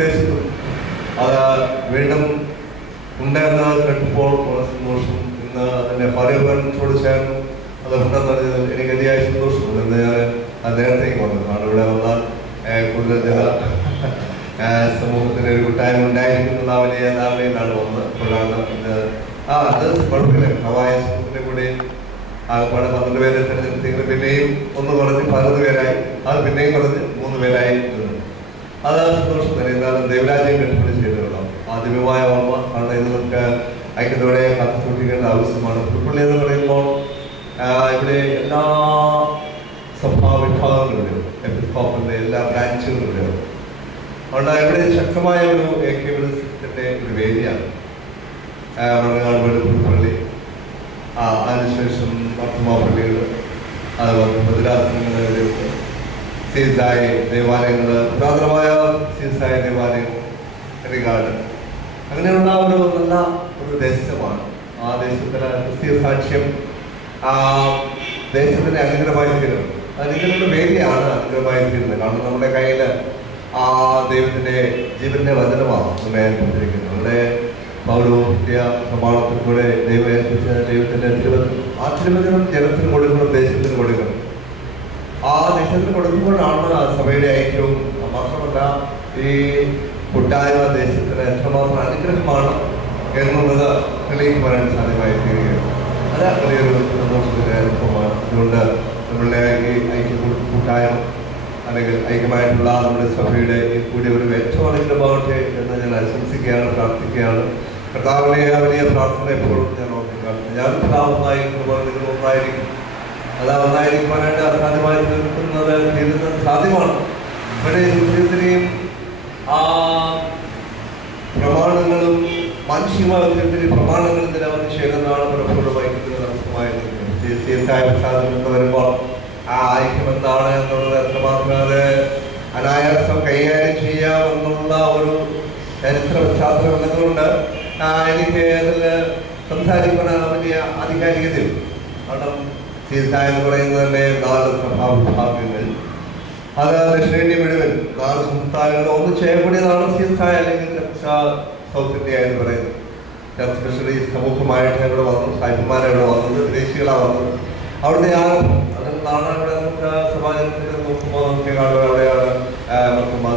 ദേശത്തും അത് വീണ്ടും ഉണ്ടെന്ന് കേട്ടപ്പോൾ സന്തോഷം. ഇന്ന് അതിൻ്റെ പറയുവാനോട് ചേർന്നു അത് ഉണ്ടെന്നറിഞ്ഞത് എനിക്ക് അതിയായ സന്തോഷമുണ്ട്. ഇന്ന് ഞാൻ നേരത്തേക്ക് വന്നതാണ്. ഇവിടെ വന്നാൽ കൂടുതൽ ജന സമൂഹത്തിന് ഒരു കൂട്ടായ്മ ഉണ്ടായിരിക്കുന്ന വലിയ ധാരണയിലാണ് വന്നത്. അപ്പോഴാണ് അത് കുഴപ്പമില്ല. ഹവായ സമൂഹത്തിൻ്റെ കൂടെ ആകപ്പാട് 12 പേരെ തെരഞ്ഞെടുത്തെങ്കിലും പിന്നെയും ഒന്ന് കുറഞ്ഞ് 11 പേരായി, അത് പിന്നെയും കുറഞ്ഞ് 3 പേരായി. അത് സന്തോഷം തന്നെ. എന്നാലും ദൈവരാജ്യം കെട്ടുപടി ചെയ്തിട്ടുണ്ടാവും ആ ദിവ്യമായ ഓർമ്മ. കാരണം ഇത് നമുക്ക് ഐക്യത്തോടെ കാത്തു സൂക്ഷിക്കേണ്ട ആവശ്യമാണ്. പുൽപ്പള്ളി എന്ന് പറയുമ്പോൾ ഇവിടെ എല്ലാ സഭാവിഭാഗങ്ങളും എപ്പിസ്കോപ്പലിൻ്റെ എല്ലാ ബ്രാഞ്ചുകളും ഇവിടെയാണ്. അതുകൊണ്ട് ഇവിടെ ശക്തമായ ഒരു ഏകീകരണത്തിൻ്റെ ഒരു വേദിയാണ് മണ്ണങ്ങാട് പുൽപ്പള്ളി. അതിനുശേഷം വർത്തമാപള്ളികൾ, അതുപോലെ ഭദ്രാസനങ്ങൾ, സീസായ ദേവാലയങ്ങൾ, പുരാതനമായ സീസായ ദേവാലയം, കരികാട്, അങ്ങനെയുള്ള ഒരു നല്ല ഒരു ദേശമാണ്. ആ ദേശത്തിന് ക്രിസ്തീയ സാക്ഷ്യം ദേശത്തിന് അനുഗ്രഹമായി തീരുന്നത്. അനുഗ്രഹങ്ങളുടെ വേദിയാണ് അനുഗ്രഹമായി തീരുന്നത്. കാരണം നമ്മുടെ കയ്യിൽ ആ ദൈവത്തിൻ്റെ ജീവന്റെ വചനമാണ് നമ്മെ ഏൽപ്പിച്ചിരിക്കുന്നത്. നമ്മുടെ പൗരോഹിത്യ പ്രമാണത്തിൽ കൂടെ ദൈവം ഏൽപ്പിച്ച ദൈവത്തിൻ്റെ തിരുവചനം, ആ തിരുവചനം ജനത്തിന് കൊടുക്കണം, ദേശത്തിന് കൊടുക്കണം. ആ ദേശത്തിന് കൊടുക്കുമ്പോഴാണ് സഭയുടെ ഐക്യവും. മാത്രമല്ല ഈ കൂട്ടായ്മ ദേശത്തിന് എത്രമാത്രം അനുഗ്രഹമാണ് എന്നുള്ളത് തെളിയിക്കുവാൻ സാധ്യമായി തീരുകയാണ്. അത് വലിയൊരു സന്തോഷത്തിൻ്റെ അനുഭവമാണ്. അതുകൊണ്ട് നമ്മളുടെ ഈ ഐക്യ കൂട്ടായ്മ അല്ലെങ്കിൽ ഐക്യമായിട്ടുള്ള നമ്മുടെ സഭയുടെ ഈ കൂടി ഒരു ഏറ്റവും അനുഗ്രഹമാകട്ടെ എന്ന് ഞാൻ ആശംസിക്കുകയാണ്, പ്രാർത്ഥിക്കുകയാണ്. കർത്താവിനെ വലിയ പ്രാർത്ഥന എപ്പോഴും ഞാൻ ഓർക്കുകയാണ്. ഞാൻ കർത്താവുമായിരിക്കും, നിങ്ങളൊന്നായിരിക്കും. അത് ഒന്നായിരിക്കാനായിട്ട് അസാധ്യമായി തീരുന്നത് സാധ്യമാണ്. ഇവിടെ ജീവിതത്തിനെയും ആ പ്രമാണങ്ങളും മാനുഷികമായ പ്രമാണങ്ങളും നിരവധി ശേഖരങ്ങളാണ് പലപ്പോഴും വൈകുന്നത് അവസ്ഥമായിരുന്നത്. പ്രസാദം എന്ന് വരുമ്പോൾ ആ ഐക്യം എന്താണ് എന്നുള്ളത് എത്രമാത്രം അത് അനായാസം കൈകാര്യം ചെയ്യാമെന്നുള്ള ഒരു ചരിത്ര പശ്ചാത്തലം എന്നതുകൊണ്ട് എനിക്ക് അതിൽ സംസാരിക്കുന്ന വലിയ ആധികാരികതയും. കാരണം സീസായ എന്ന് പറയുന്നത് തന്നെ 4 സഭാവിഭാഗങ്ങൾ, അത് ദക്ഷിണേന്ത്യ മുഴുവൻ 4 സംസ്ഥാനങ്ങൾ ഒന്ന് ചെയ്യപ്പെടുന്നതാണ് സീസായ അല്ലെങ്കിൽ ചർച്ച സൗത്ത് ഇന്ത്യ എന്ന് പറയുന്നത്. സ്പെഷ്യലി സമൂഹമായിട്ട് ഇവിടെ വന്നു, സാഹിബന്മാരവിടെ വന്നത്, വിദേശികളാണ് വന്നത്. അവിടുത്തെ ആരംഭം അതിനാണ്. ഇവിടെ നമുക്ക് സമാജത്തിൽ നോക്കുമ്പോൾ നമുക്ക് കാണുക അവിടെയാണ്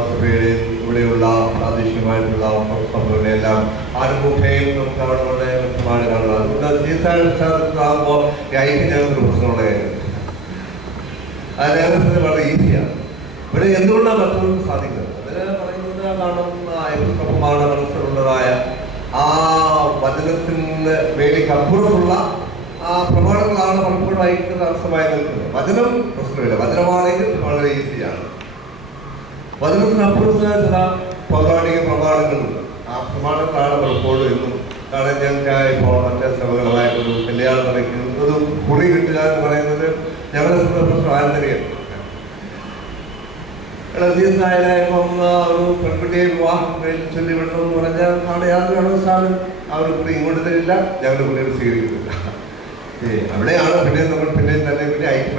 സഭയുടെ ഇവിടെയുള്ള പ്രാദേശികമായിട്ടുള്ള സഭകളുടെ എല്ലാം ആരംഭത്തെയും നമുക്ക് അവിടെ വളരെ വ്യക്തമായി കാണുക. അതുകൊണ്ട് സീസായ പശ്ചാത്തലത്തിലാകുമ്പോൾ ഈ ഐക്യം ഞങ്ങൾക്ക് പ്രശ്നമുള്ള കാര്യം അത് ഞങ്ങൾക്ക് വളരെ ഈസിയാണ്. ഇവിടെ എന്തുകൊണ്ടാണ് മറ്റൊന്നും സാധിക്കുന്നത്? അതിന് പറയുന്നത് കാണുന്ന എപ്പിസ്കോപ്പമാണ് മനസ്സിലുള്ളതായ ആ വചനത്തിന് വേലിക്കപ്പുറത്തുള്ള ആ പ്രമാണങ്ങളാണ് പലപ്പോഴും ഐക്യത്തിന് തടസ്സമായി നിൽക്കുന്നത്. വചനം പ്രശ്നമില്ല, വചനമാണെങ്കിൽ വളരെ ഈസിയാണ്. വചനത്തിനപ്പുറത്ത് ചില പൗരാണിക പ്രമാണങ്ങളുണ്ട്. ആ പ്രമാണങ്ങളാണ് പലപ്പോഴും എന്നും. കാരണം ഞങ്ങൾക്ക് ഇപ്പോൾ മറ്റേ സഭകളുമായിട്ടൊരു കല്യാണം നടക്കുന്നത്, ഒരു കുറി കിട്ടുക എന്ന് പറയുന്നത് ഞങ്ങളെ സംബന്ധിച്ച ആന്തരികമാണ്. ഒരു പെൺകുട്ടിയെ വിവാഹം ചൊല്ലിവിടണമെന്ന് പറഞ്ഞാൽ നാളെ യാതൊരു കാരണവശാലും ആ ഒരു കുറി ഇങ്ങോട്ട് തരില്ല, ഞങ്ങളുടെ കുട്ടികൾ സ്വീകരിക്കുന്നില്ല. അവിടെയാണ് പിന്നെ നമ്മൾ പിന്നെ തന്നെ പിന്നെ ഐക്യം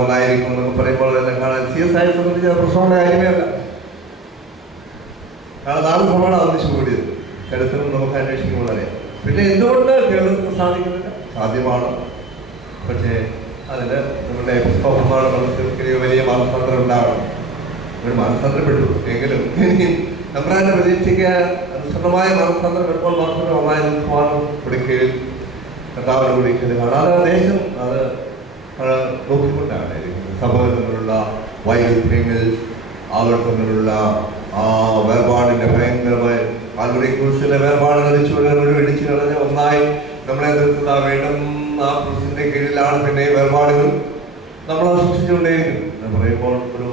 ഒന്നായിരിക്കും എന്നൊക്കെ പറയുമ്പോൾ എല്ലാം കാണാൻ CSI സംബന്ധിച്ച പ്രശ്നമുള്ള കാര്യമേ അല്ല. കാരണം 4 പ്രമാണം ഒന്നിച്ചു കൂടിയത് ചരിത്രം നമുക്ക് അന്വേഷിക്കുമ്പോൾ അറിയാം. പിന്നെ എന്തുകൊണ്ട് കേരളത്തിന് സാധിക്കുന്നില്ല? സാധ്യമാണ്. പക്ഷേ അതിന് നമ്മുടെ എപ്പിസ്കോപ്പന്മാരുടെ മനസ്സിൽ വലിയ മാനസാന്തരം ഉണ്ടാവണം. ഒരു മാനസാന്തരപ്പെട്ടു എങ്കിലും നമ്മുടെ പ്രതീക്ഷയ്ക്ക് അനുസൃതമായ മാനസാന്തരം വരുമ്പോൾ മാത്രമേ ഒന്നായി നിൽക്കുവാനും പിടിക്കുകയും കർത്താവിനെ വിളിക്കുന്നത് കാണാതെ ദേശം അത് നോക്കിക്കൊണ്ടാണ് സഭകൾ തമ്മിലുള്ള വൈരുദ്ധ്യങ്ങൾ, അവർ തമ്മിലുള്ള ആ വേർപാടിൻ്റെ ഭയങ്കരമായ കാൽവരി ക്രൂസിലെ വേർപാടുകൾ ഇടിച്ചു കളഞ്ഞ് ഒന്നായി നമ്മളെ നിർത്തുന്ന വീണ്ടും ആ ക്രൂസിൻ്റെ കീഴിലാണ് പിന്നെ വേർപാടുകൾ നമ്മൾ സൂക്ഷിച്ചുകൊണ്ടേയിരിക്കും എന്ന് പറയുമ്പോൾ ഒരു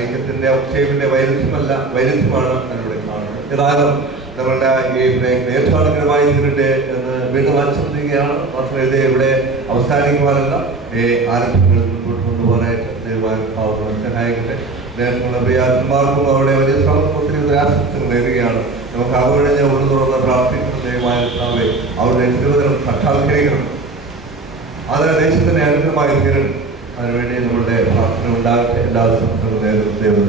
ഐക്യത്തിൻ്റെ ഒക്ടേവിൻ്റെ വൈരുദ്ധ്യമാണ് അതിലൂടെ കാണുന്നത്. ഏതായാലും നമ്മളുടെ ഈ ഏറ്റവും അനുഗ്രഹമായി തീരട്ടെ എന്ന് വീണ്ടും ആശംസിക്കുകയാണ്. മാത്രമേ ഇത് ഇവിടെ അവസാനിക്കുവാനല്ല, ആരംഭങ്ങളിൽ മുൻപോട്ട് കൊണ്ടുപോകാനായിട്ട് ദൈവം സഹായിക്കട്ടെ. നേരത്തുള്ള പ്രിയാത്മാർക്കും അവിടെ വലിയ സമൂഹത്തിന് ആശംസകൾ നേരുകയാണ്. നമുക്ക് അവരുടെ ഒന്ന് തുറന്ന് പ്രാർത്ഥിക്കുന്ന ദൈവമായ അവരുടെ തിരുവചനം സാക്ഷാത്കരിക്കണം. അത് ദേശത്തിന് അനുഗ്രഹമായി തീരണം. അതിനുവേണ്ടി നമ്മളുടെ പ്രാർത്ഥന ഉണ്ടാകട്ടെ. എല്ലാ ദിവസവും ദൈവം